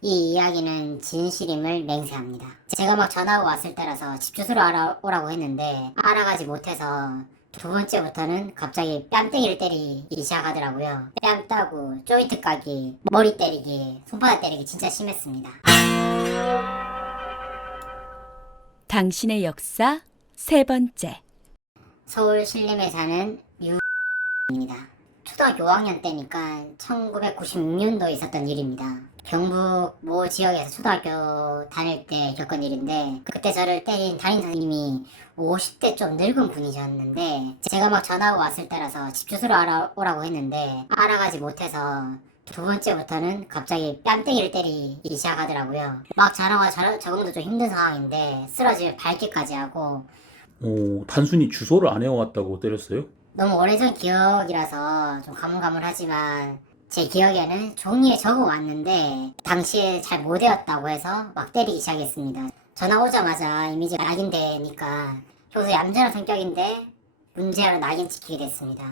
이 이야기는 진실임을 맹세합니다. 제가 막 전화가 왔을 때라서 집 주소를 알아오라고 했는데 알아가지 못해서 두 번째부터는 갑자기 뺨때기를 때리기 시작하더라고요. 뺨 따고 조인트 까기, 머리 때리기, 손바닥 때리기 진짜 심했습니다. 당신의 역사 세 번째. 서울 신림에 사는 유입니다. 초등학교 5학년 때니까 1996년도에 있었던 일입니다. 경북 모 지역에서 초등학교 다닐 때 겪은 일인데 그때 저를 때린 담임 선생님이 50대 좀 늙은 분이셨는데 제가 막 전화가 왔을 때라서 집 주소를 알아오라고 했는데 알아가지 못해서 두 번째부터는 갑자기 뺨때기를 때리기 시작하더라고요. 막 전화가 적응도 좀 힘든 상황인데 쓰러지면 밟기까지 하고 단순히 주소를 안 해왔다고 때렸어요? 너무 오래전 기억이라서 좀 가물가물하지만 제 기억에는 종이에 적어 왔는데 당시에 잘 못 외웠다고 해서 막 때리기 시작했습니다. 전화 오자마자 이미지 낙인되니까 평소 얌전한 성격인데 문제로 낙인 찍히게 됐습니다.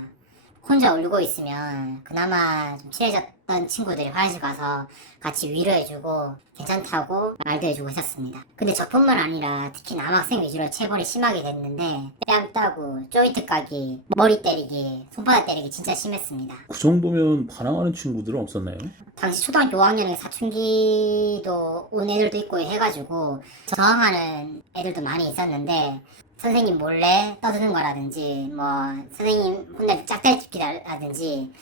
혼자 울고 있으면 그나마 좀 친해졌던 친구들이 화장실 가서 같이 위로해주고 괜찮다고 말도 해주고 했었습니다. 근데 저뿐만 아니라 특히 남학생 위주로 체벌이 심하게 됐는데 뺨 따고 조인트 까기, 머리 때리기, 손바닥 때리기 진짜 심했습니다. 그 정도면 반항하는 친구들은 없었나요? 당시 초등학교 5학년에 사춘기도 온 애들도 있고 해가지고 저항하는 애들도 많이 있었는데 선생님 몰래 떠드는 거라든지 뭐 선생님 혼자 짝다리 짚기라든지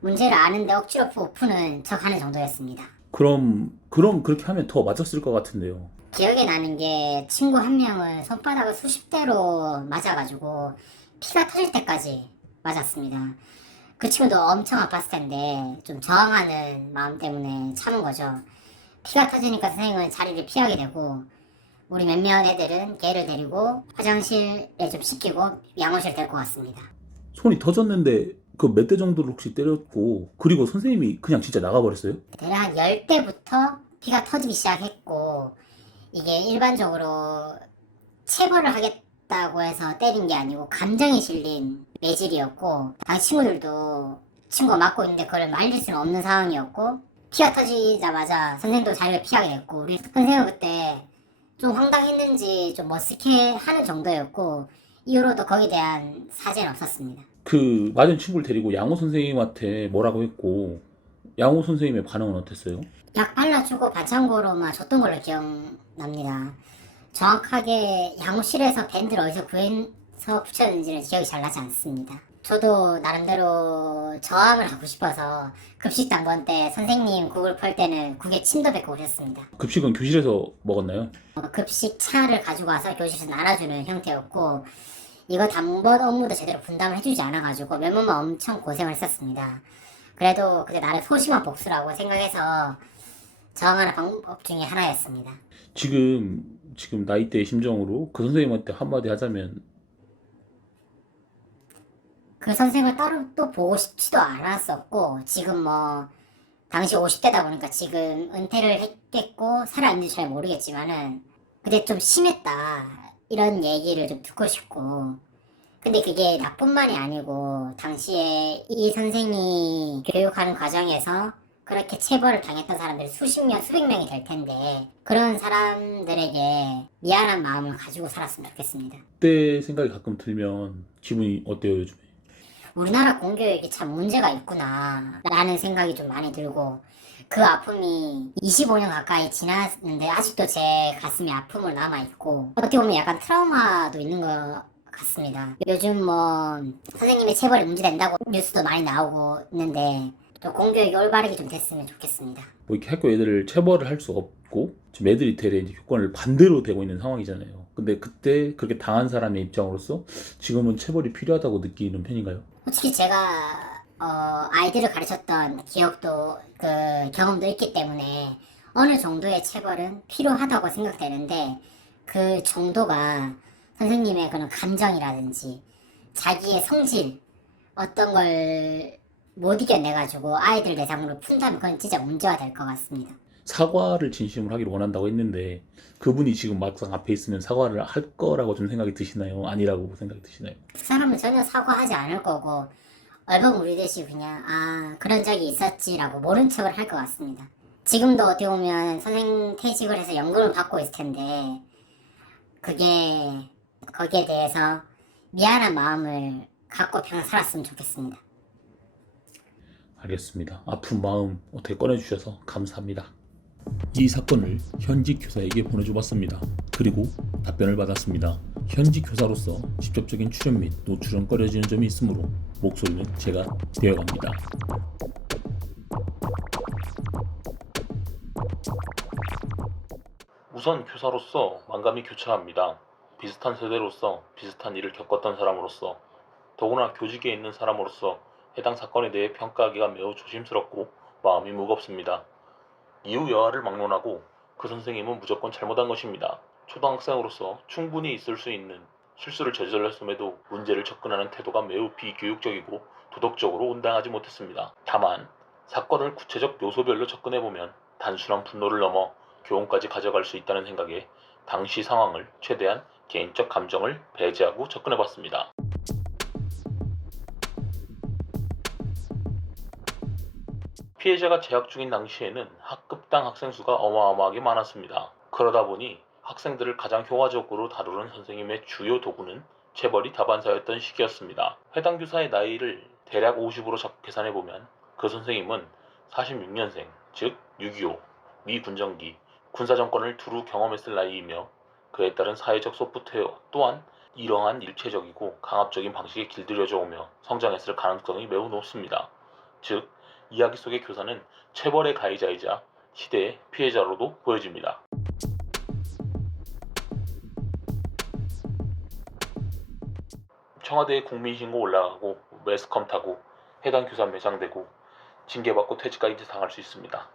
문제를 아는데 억지로 푸는 척 하는 정도였습니다. 그럼 그렇게 하면 더 맞았을 것 같은데요. 기억에 나는 게 친구 한 명을 손바닥을 수십 대로 맞아가지고 피가 터질 때까지 맞았습니다. 그 친구도 엄청 아팠을 텐데 좀 저항하는 마음 때문에 참은 거죠. 피가 터지니까 선생님은 자리를 피하게 되고 우리 몇몇 애들은 걔를 데리고 화장실에 좀 씻기고 양호실 데리고 갔습니다. 손이 터졌는데 그 몇 대 정도를 혹시 때렸고 그리고 선생님이 그냥 진짜 나가버렸어요? 대략 한 10대부터 피가 터지기 시작했고 이게 일반적으로 체벌을 하겠다고 해서 때린 게 아니고 감정이 실린 매질이었고 당시 친구들도 친구가 맞고 있는데 그걸 말릴 수는 없는 상황이었고 피가 터지자마자 선생님도 자리를 피하게 됐고 우리 선생님은 그때 좀 황당했는지 좀 머쓱해 하는 정도였고 이후로도 거기에 대한 사죄는 없었습니다. 그 맞은 친구를 데리고 양호 선생님한테 뭐라고 했고 양호 선생님의 반응은 어땠어요? 약 발라주고 반창고로만 줬던 걸로 기억납니다. 정확하게 양호실에서 밴드를 어디서 구해서 붙였는지는 기억이 잘 나지 않습니다. 저도 나름대로 저항을 하고 싶어서 급식 당번 때 선생님 국을 펄 때는 국에 침도 뱉고 오셨습니다. 급식은 교실에서 먹었나요? 급식 차를 가지고 와서 교실에서 나눠주는 형태였고 이거 당번 업무도 제대로 분담을 해주지 않아가지고 몇몇만 엄청 고생을 했었습니다. 그래도 그게 나를 소심한 복수라고 생각해서 저항하는 방법 중에 하나였습니다. 지금 나이대의 심정으로 그 선생님한테 한마디 하자면 그 선생을 따로 또 보고 싶지도 않았었고 지금 뭐 당시 50대다 보니까 지금 은퇴를 했겠고 살아있는지 잘 모르겠지만은 근데 좀 심했다 이런 얘기를 좀 듣고 싶고 근데 그게 나뿐만이 아니고 당시에 이 선생이 교육하는 과정에서 그렇게 체벌을 당했던 사람들이 수십 명, 수백 명이 될 텐데 그런 사람들에게 미안한 마음을 가지고 살았으면 좋겠습니다. 그때 생각이 가끔 들면 기분이 어때요 요즘에? 우리나라 공교육이 참 문제가 있구나 라는 생각이 좀 많이 들고 그 아픔이 25년 가까이 지났는데 아직도 제 가슴에 아픔으로 남아있고 어떻게 보면 약간 트라우마도 있는 것 같습니다. 요즘 뭐 선생님의 체벌이 문제된다고 뉴스도 많이 나오고 있는데 또 공교육이 올바르게 좀 됐으면 좋겠습니다. 뭐 이렇게 학교 애들을 체벌을 할 수 없고 지금 애들이 되레 이제 교권을 반대로 되고 있는 상황이잖아요. 근데 그때 그렇게 당한 사람의 입장으로서 지금은 체벌이 필요하다고 느끼는 편인가요? 솔직히 제가 아이들을 가르쳤던 기억도 그 경험도 있기 때문에 어느 정도의 체벌은 필요하다고 생각되는데 그 정도가 선생님의 그런 감정이라든지 자기의 성질 어떤 걸 못 이겨내가지고 아이들 대상으로 푼다면 그건 진짜 문제가 될 것 같습니다. 사과를 진심으로 하기를 원한다고 했는데 그분이 지금 막상 앞에 있으면 사과를 할 거라고 좀 생각이 드시나요? 아니라고 생각이 드시나요? 그 사람은 전혀 사과하지 않을 거고 얼버무리듯이 그냥 아 그런 적이 있었지라고 모른 척을 할 것 같습니다. 지금도 어떻게 보면 선생 퇴직을 해서 연금을 받고 있을 텐데 그게 거기에 대해서 미안한 마음을 갖고 평생 살았으면 좋겠습니다. 알겠습니다. 아픈 마음 어떻게 꺼내주셔서 감사합니다. 이 사건을 현직 교사에게 보내줘봤습니다. 그리고 답변을 받았습니다. 현직 교사로서 직접적인 출연 및 노출은 꺼려지는 점이 있으므로 목소리는 제가 되어갑니다. 우선 교사로서 만감이 교차합니다. 비슷한 세대로서 비슷한 일을 겪었던 사람으로서 더구나 교직에 있는 사람으로서 해당 사건에 대해 평가하기가 매우 조심스럽고 마음이 무겁습니다. 이후 여하를 막론하고 그 선생님은 무조건 잘못한 것입니다. 초등학생으로서 충분히 있을 수 있는 실수를 저질렀음에도 문제를 접근하는 태도가 매우 비교육적이고 도덕적으로 온당하지 못했습니다. 다만 사건을 구체적 요소별로 접근해보면 단순한 분노를 넘어 교훈까지 가져갈 수 있다는 생각에 당시 상황을 최대한 개인적 감정을 배제하고 접근해봤습니다. 피해자가 재학 중인 당시에는 학급당 학생 수가 어마어마하게 많았습니다. 그러다 보니 학생들을 가장 효과적으로 다루는 선생님의 주요 도구는 체벌이 다반사였던 시기였습니다. 해당 교사의 나이를 대략 50으로 계산해보면 그 선생님은 46년생, 즉 6.25, 미 군정기, 군사정권을 두루 경험했을 나이이며 그에 따른 사회적 소프트웨어 또한 이러한 일체적이고 강압적인 방식에 길들여져 오며 성장했을 가능성이 매우 높습니다. 즉, 이야기 속의 교사는 체벌의 가해자이자 시대의 피해자로도 보여집니다. 청와대에 국민신고 올라가고 매스컴 타고 해당 교사 매장되고 징계받고 퇴직까지 당할 수 있습니다.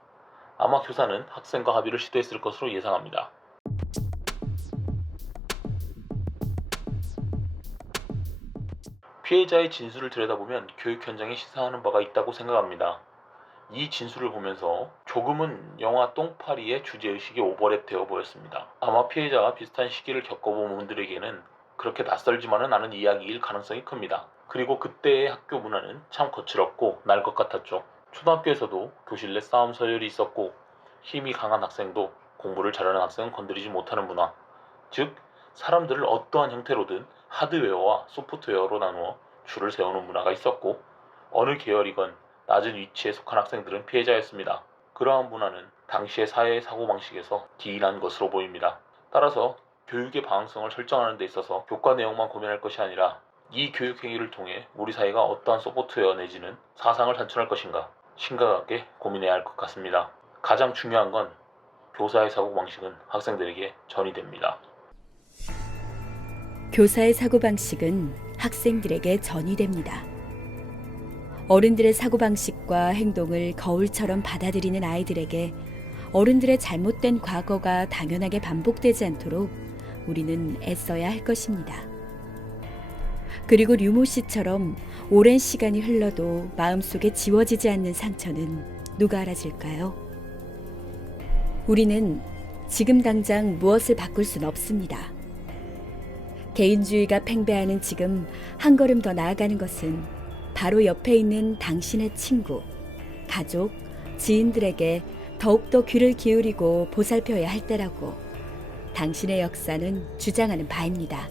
아마 교사는 학생과 합의를 시도했을 것으로 예상합니다. 피해자의 진술을 들여다보면 교육 현장에 시사하는 바가 있다고 생각합니다. 이 진술을 보면서 조금은 영화 똥파리의 주제의식이 오버랩되어 보였습니다. 아마 피해자가 비슷한 시기를 겪어본 분들에게는 그렇게 낯설지만은 않은 이야기일 가능성이 큽니다. 그리고 그때의 학교 문화는 참 거칠었고 날 것 같았죠. 초등학교에서도 교실 내 싸움 서열이 있었고 힘이 강한 학생도 공부를 잘하는 학생은 건드리지 못하는 문화, 즉 사람들을 어떠한 형태로든 하드웨어와 소프트웨어로 나누어 줄을 세우는 문화가 있었고 어느 계열이건 낮은 위치에 속한 학생들은 피해자였습니다. 그러한 문화는 당시의 사회의 사고방식에서 기인한 것으로 보입니다. 따라서 교육의 방향성을 설정하는 데 있어서 교과 내용만 고민할 것이 아니라 이 교육 행위를 통해 우리 사회가 어떠한 소프트웨어 내지는 사상을 산출할 것인가 심각하게 고민해야 할 것 같습니다. 가장 중요한 건 교사의 사고방식은 학생들에게 전이됩니다. 교사의 사고방식은 학생들에게 전이됩니다. 어른들의 사고방식과 행동을 거울처럼 받아들이는 아이들에게 어른들의 잘못된 과거가 당연하게 반복되지 않도록 우리는 애써야 할 것입니다. 그리고 류모 씨처럼 오랜 시간이 흘러도 마음속에 지워지지 않는 상처는 누가 알아줄까요? 우리는 지금 당장 무엇을 바꿀 순 없습니다. 개인주의가 팽배하는 지금 한 걸음 더 나아가는 것은 바로 옆에 있는 당신의 친구, 가족, 지인들에게 더욱더 귀를 기울이고 보살펴야 할 때라고 당신의 역사는 주장하는 바입니다.